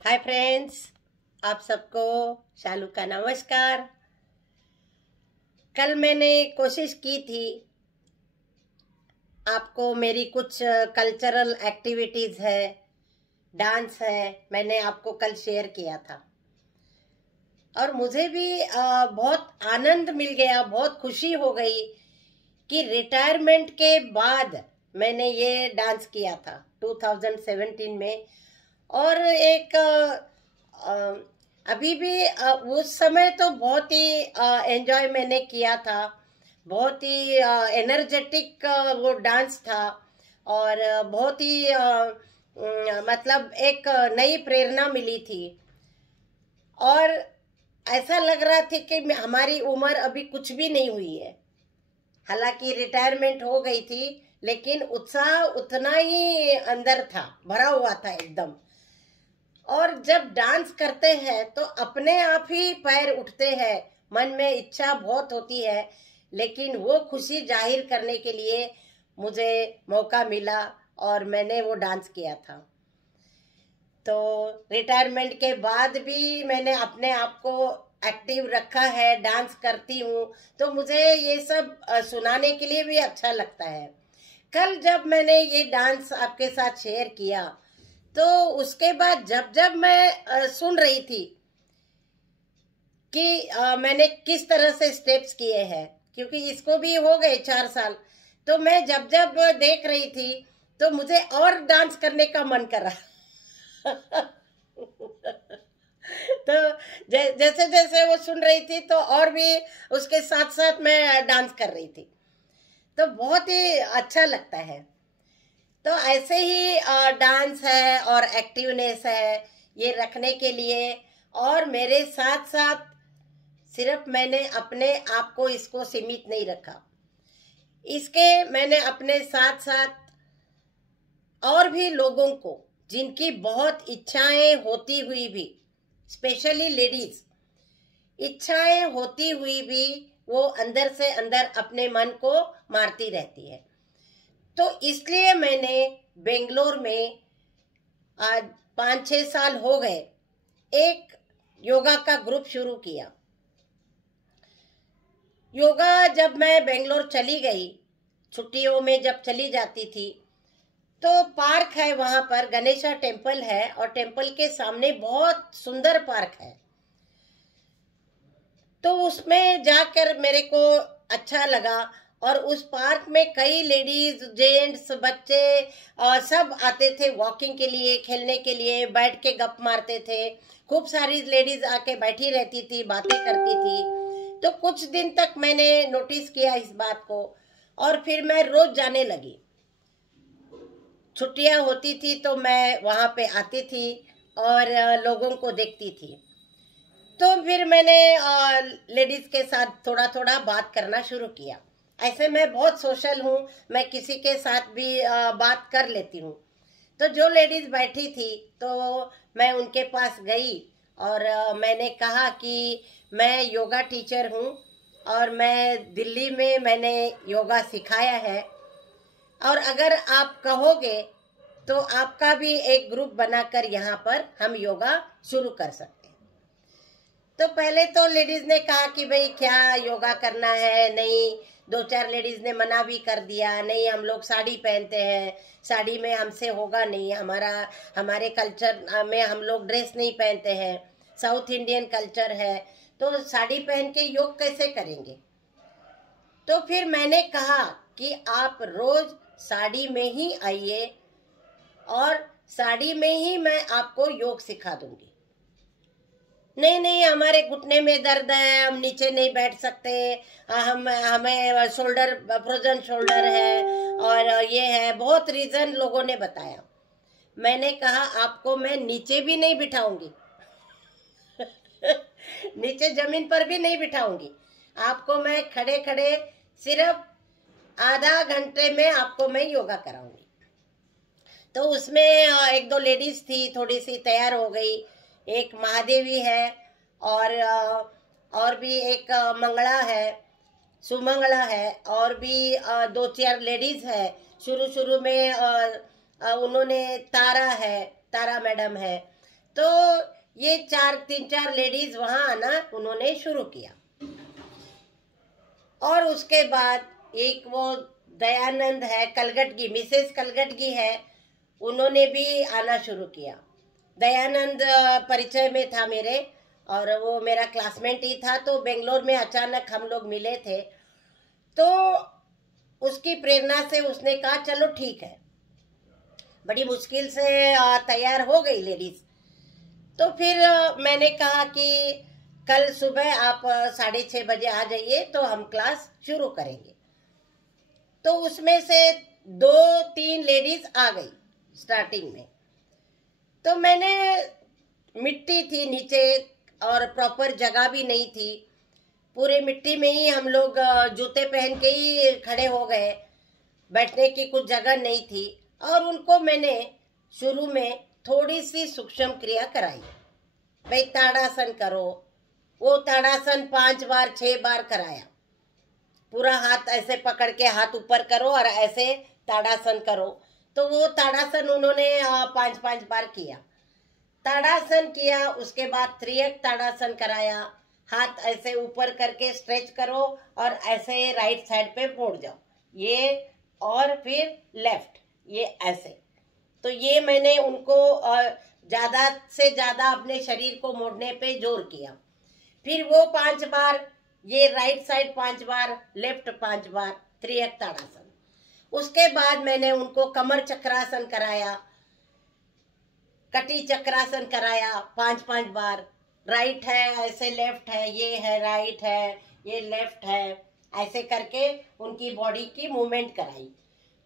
Hi friends, आप सबको शालू का नमस्कार। कल मैंने कोशिश की थी आपको मेरी कुछ कल्चरल एक्टिविटीज़ है, डांस है, मैंने आपको कल शेयर किया था और मुझे भी बहुत आनंद मिल गया, बहुत खुशी हो गई कि रिटायरमेंट के बाद मैंने ये डांस किया था 2017 में। और एक अभी भी उस समय तो बहुत ही एंजॉय मैंने किया था, बहुत ही एनर्जेटिक वो डांस था और बहुत ही मतलब एक नई प्रेरणा मिली थी। और ऐसा लग रहा था कि हमारी उम्र अभी कुछ भी नहीं हुई है। हालांकि रिटायरमेंट हो गई थी, लेकिन उत्साह उतना ही अंदर था, भरा हुआ था एकदम। और जब डांस करते हैं तो अपने आप ही पैर उठते हैं, मन में इच्छा बहुत होती है, लेकिन वो खुशी जाहिर करने के लिए मुझे मौका मिला और मैंने वो डांस किया था। तो रिटायरमेंट के बाद भी मैंने अपने आप को एक्टिव रखा है, डांस करती हूँ, तो मुझे ये सब सुनाने के लिए भी अच्छा लगता है। कल जब मैंने ये डांस आपके साथ शेयर किया तो उसके बाद जब जब मैं सुन रही थी कि मैंने किस तरह से स्टेप्स किए हैं, क्योंकि इसको भी हो गए 4 साल, तो मैं जब जब देख रही थी तो मुझे और डांस करने का मन कर रहा। तो जैसे जैसे वो सुन रही थी तो और भी उसके साथ साथ मैं डांस कर रही थी, तो बहुत ही अच्छा लगता है। तो ऐसे ही डांस है और एक्टिवनेस है, ये रखने के लिए। और मेरे साथ साथ सिर्फ मैंने अपने आप को इसको सीमित नहीं रखा, इसके मैंने अपने साथ साथ और भी लोगों को, जिनकी बहुत इच्छाएं होती हुई भी, स्पेशली लेडीज, इच्छाएं होती हुई भी वो अंदर से अंदर अपने मन को मारती रहती है, तो इसलिए मैंने बेंगलोर में आज 5-6 साल हो गए एक योगा का ग्रुप शुरू किया। योगा जब मैं बेंगलोर चली गई, छुट्टियों में जब चली जाती थी, तो पार्क है वहां पर, गणेशा टेम्पल है और टेम्पल के सामने बहुत सुंदर पार्क है। तो उसमें जाकर मेरे को अच्छा लगा और उस पार्क में कई लेडीज, जेंट्स, बच्चे सब आते थे वॉकिंग के लिए, खेलने के लिए, बैठ के गप मारते थे। खूब सारी लेडीज आके बैठी रहती थी, बातें करती थी। तो कुछ दिन तक मैंने नोटिस किया इस बात को और फिर मैं रोज जाने लगी। छुट्टियां होती थी तो मैं वहां पे आती थी और लोगों को देखती थी। तो फिर मैंने लेडीज के साथ थोड़ा थोड़ा बात करना शुरू किया। ऐसे मैं बहुत सोशल हूँ, मैं किसी के साथ भी बात कर लेती हूँ। तो जो लेडीज बैठी थी तो मैं उनके पास गई और मैंने कहा कि मैं योगा टीचर हूँ और मैं दिल्ली में मैंने योगा सिखाया है, और अगर आप कहोगे तो आपका भी एक ग्रुप बनाकर यहाँ पर हम योगा शुरू कर सकते हैं। तो पहले तो लेडीज ने कहा कि भाई क्या योगा करना है, नहीं। 2-4 लेडीज ने मना भी कर दिया, नहीं हम लोग साड़ी पहनते हैं, साड़ी में हमसे होगा नहीं, हमारे कल्चर में हम लोग ड्रेस नहीं पहनते हैं, साउथ इंडियन कल्चर है, तो साड़ी पहन के योग कैसे करेंगे। तो फिर मैंने कहा कि आप रोज साड़ी में ही आइए और साड़ी में ही मैं आपको योग सिखा दूंगी। नहीं नहीं, हमारे घुटने में दर्द है, हम नीचे नहीं बैठ सकते, हमें शोल्डर, फ्रोजन शोल्डर है और ये है, बहुत रीजन लोगों ने बताया। मैंने कहा आपको मैं नीचे भी नहीं बिठाऊंगी। नीचे जमीन पर भी नहीं बिठाऊंगी, आपको मैं खड़े खड़े सिर्फ आधा घंटे में आपको मैं योगा कराऊंगी। तो उसमें 1-2 लेडीज थी, थोड़ी सी तैयार हो गई। एक महादेवी है और भी एक मंगला है, सुमंगला है, और भी 2-4 लेडीज है। शुरू शुरू में उन्होंने तारा मैडम है। तो ये तीन चार लेडीज वहां आना उन्होंने शुरू किया। और उसके बाद एक वो दयानंद है कलगटगी, मिसेस कलगटगी है, उन्होंने भी आना शुरू किया। दयानंद परिचय में था मेरे, और वो मेरा क्लासमेट ही था। तो बेंगलोर में अचानक हम लोग मिले थे, तो उसकी प्रेरणा से उसने कहा चलो ठीक है। बड़ी मुश्किल से तैयार हो गई लेडीज। तो फिर मैंने कहा कि कल सुबह आप 6:30 बजे आ जाइए तो हम क्लास शुरू करेंगे। तो उसमें से 2-3 लेडीज आ गई स्टार्टिंग में। तो मैंने, मिट्टी थी नीचे और प्रॉपर जगह भी नहीं थी, पूरे मिट्टी में ही हम लोग जूते पहन के ही खड़े हो गए, बैठने की कुछ जगह नहीं थी। और उनको मैंने शुरू में थोड़ी सी सूक्ष्म क्रिया कराई, भाई ताड़ासन करो। वो ताड़ासन 5 बार 6 बार कराया। पूरा हाथ ऐसे पकड़ के हाथ ऊपर करो और ऐसे ताड़ासन करो। तो वो ताड़ासन उन्होंने 5-5 बार किया। ताड़ासन किया, उसके बाद त्रियक ताड़ासन कराया। हाथ ऐसे ऊपर करके स्ट्रेच करो और ऐसे राइट साइड पे मोड़ जाओ, ये, और फिर लेफ्ट, ये ऐसे। तो ये मैंने उनको ज्यादा से ज्यादा अपने शरीर को मोड़ने पे जोर किया। फिर वो 5 बार, ये राइट साइड 5 बार, लेफ्ट 5 बार, त्रियक ताड़ासन। उसके बाद मैंने उनको कमर चक्रासन कराया, कटी चक्रासन कराया 5-5 बार। राइट है ऐसे, लेफ्ट है, ये है राइट है, ये लेफ्ट है, ऐसे करके उनकी बॉडी की मूवमेंट कराई।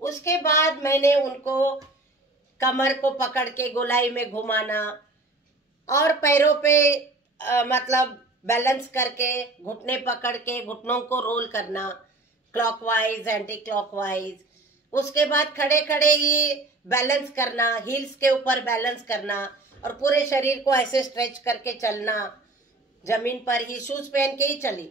उसके बाद मैंने उनको कमर को पकड़ के गोलाई में घुमाना और पैरों पे मतलब बैलेंस करके घुटने पकड़ के घुटनों को रोल करना, क्लॉकवाइज एंटी क्लॉकवाइज। उसके बाद खड़े खड़े ही बैलेंस करना, हील्स के ऊपर बैलेंस करना और पूरे शरीर को ऐसे स्ट्रेच करके चलना, जमीन पर ही शूज पहन के ही चली।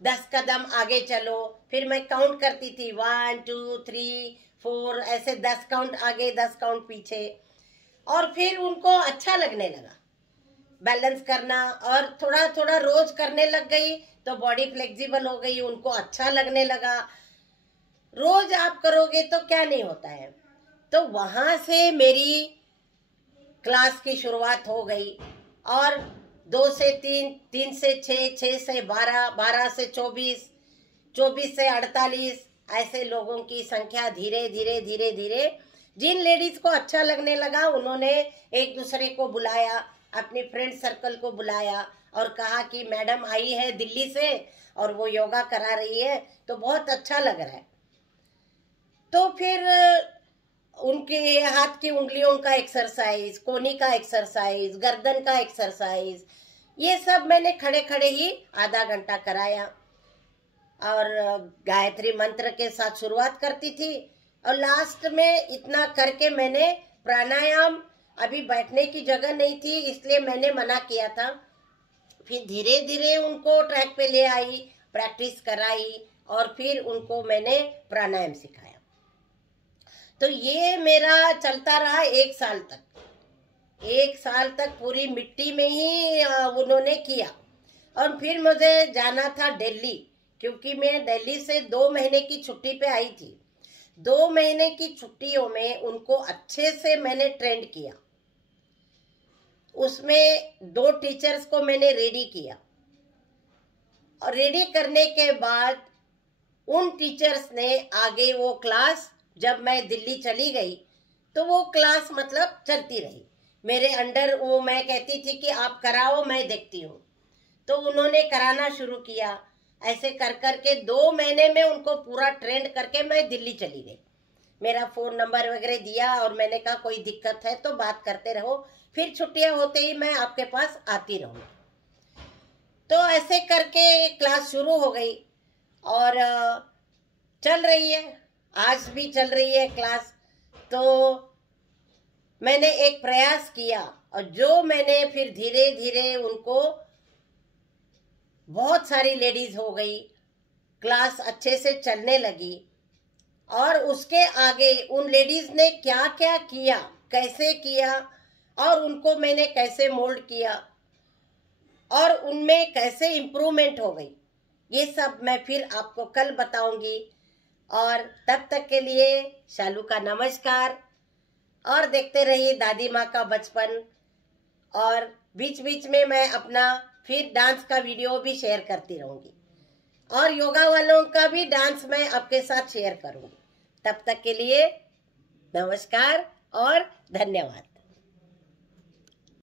10 कदम आगे चलो, फिर मैं काउंट करती थी 1 2 3 4, ऐसे 10 काउंट आगे 10 काउंट पीछे। और फिर उनको अच्छा लगने लगा बैलेंस करना, और थोड़ा थोड़ा रोज करने लग गई तो बॉडी फ्लेक्सिबल हो गई, उनको अच्छा लगने लगा। रोज आप करोगे तो क्या नहीं होता है। तो वहां से मेरी क्लास की शुरुआत हो गई, और 2 से 3, 3 से 6, 6 से 12, 12 से 24, 24 से 48, ऐसे लोगों की संख्या धीरे धीरे धीरे धीरे, जिन लेडीज को अच्छा लगने लगा उन्होंने एक दूसरे को बुलाया, अपने फ्रेंड सर्कल को बुलाया और कहा कि मैडम आई है दिल्ली से और वो योगा करा रही है तो बहुत अच्छा लग रहा है। तो फिर उनके हाथ की उंगलियों का एक्सरसाइज, कोहनी का एक्सरसाइज, गर्दन का एक्सरसाइज, ये सब मैंने खड़े खड़े ही आधा घंटा कराया। और गायत्री मंत्र के साथ शुरुआत करती थी, और लास्ट में इतना करके मैंने प्राणायाम, अभी बैठने की जगह नहीं थी इसलिए मैंने मना किया था। फिर धीरे धीरे उनको ट्रैक पे ले आई, प्रैक्टिस कराई और फिर उनको मैंने प्राणायाम सिखाया। तो ये मेरा चलता रहा 1 साल तक। 1 साल तक पूरी मिट्टी में ही उन्होंने किया। और फिर मुझे जाना था दिल्ली, क्योंकि मैं दिल्ली से 2 महीने की छुट्टी पे आई थी। 2 महीने की छुट्टियों में उनको अच्छे से मैंने ट्रेंड किया। उसमें 2 टीचर्स को मैंने रेडी किया, और रेडी करने के बाद उन टीचर्स ने आगे वो क्लास, जब मैं दिल्ली चली गई तो वो क्लास मतलब चलती रही मेरे अंडर। वो मैं कहती थी कि आप कराओ, मैं देखती हूँ। तो उन्होंने कराना शुरू किया। ऐसे कर करके 2 महीने में उनको पूरा ट्रेंड करके मैं दिल्ली चली गई। मेरा फ़ोन नंबर वगैरह दिया और मैंने कहा कोई दिक्कत है तो बात करते रहो, फिर छुट्टियां होते ही मैं आपके पास आती रहूँगी। तो ऐसे करके क्लास शुरू हो गई और चल रही है, आज भी चल रही है क्लास। तो मैंने एक प्रयास किया, और जो मैंने फिर धीरे धीरे उनको, बहुत सारी लेडीज हो गई, क्लास अच्छे से चलने लगी। और उसके आगे उन लेडीज ने क्या क्या किया, कैसे किया, और उनको मैंने कैसे मोल्ड किया और उनमें कैसे इम्प्रूवमेंट हो गई, ये सब मैं फिर आपको कल बताऊंगी। और तब तक के लिए शालू का नमस्कार, और देखते रहिए दादी माँ का बचपन। और बीच बीच में मैं अपना फिर डांस का वीडियो भी शेयर करती रहूंगी, और योगा वालों का भी डांस मैं आपके साथ शेयर करूंगी। तब तक के लिए नमस्कार और धन्यवाद।